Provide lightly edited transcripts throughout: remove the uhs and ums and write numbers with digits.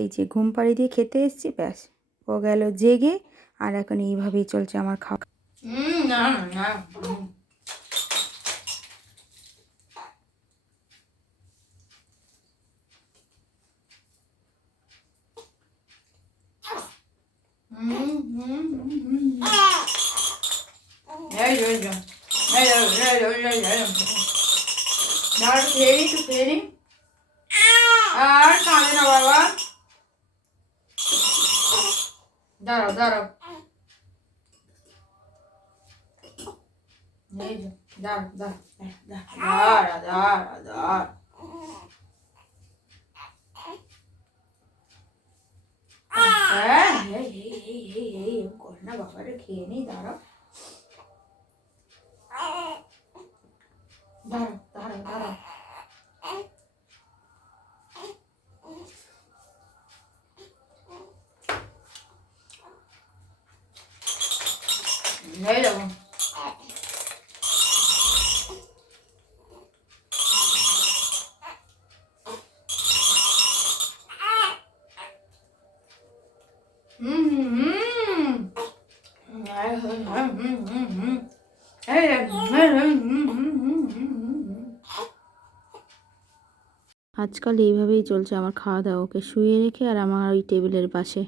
এই যে ঘুম পাড়ি দিয়ে খেতে এসেছি, ব্যাস ও গেল জেগে। আর এখন এইভাবেই চলছে আমার খাওয়া। না না আর কাঁদে না বাবা, দাঁড়াও দাঁড়াও, দাঁড়া দাঁড়া দাঁড়া দাঁড়া দাঁড়া, হ্যাঁ কর না বাবারে, খেয়ে নি, দাঁড়াও দাঁড়াও দাঁড়াও দাঁড়াও, এই যাবো আজকাল এইভাবেই চলছে আমার খাওয়া দাওয়া, ওকে শুয়ে রেখে আর আমার ওই টেবিলের পাশে।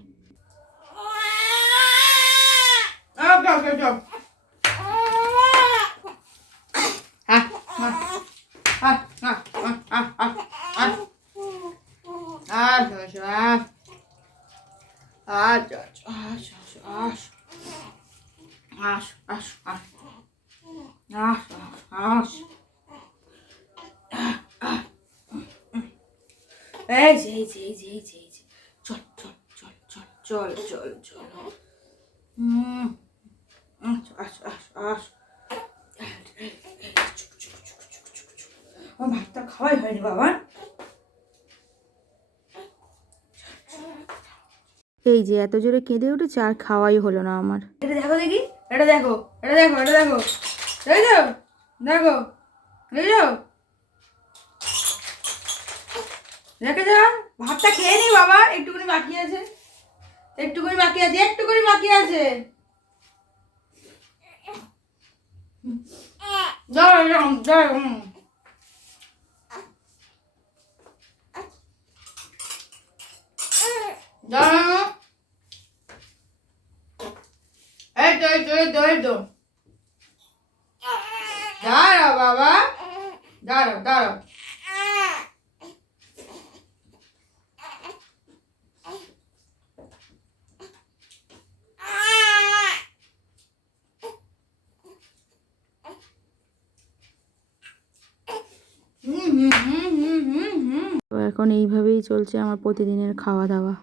চল চল চল চল চল চল চল, আমার ভাতটা খাওয়াই হয়নি বাবা। এই যে এত জোরে কেঁদে উঠেছে আর খাওয়াই হলো না আমার। এটা দেখো দেখি, এটা দেখো, এটা দেখো, এটা দেখো, দেখো দেখো দেখো, দেখে যা, ভাতটা খেয়ে নি বাবা, একটুখানি বাকি আছে, একটুখানি বাকি আছে, একটুখানি বাকি আছে, দাঁড়াও দাঁড়াও, দাঁড়াও, এই তো এই তো এই তো এই তো, দাঁড়াও বাবা, দাঁড়াও দাঁড়াও, তো এখন এইভাবেই চলছে আমার প্রতিদিনের খাওয়া দাওয়া।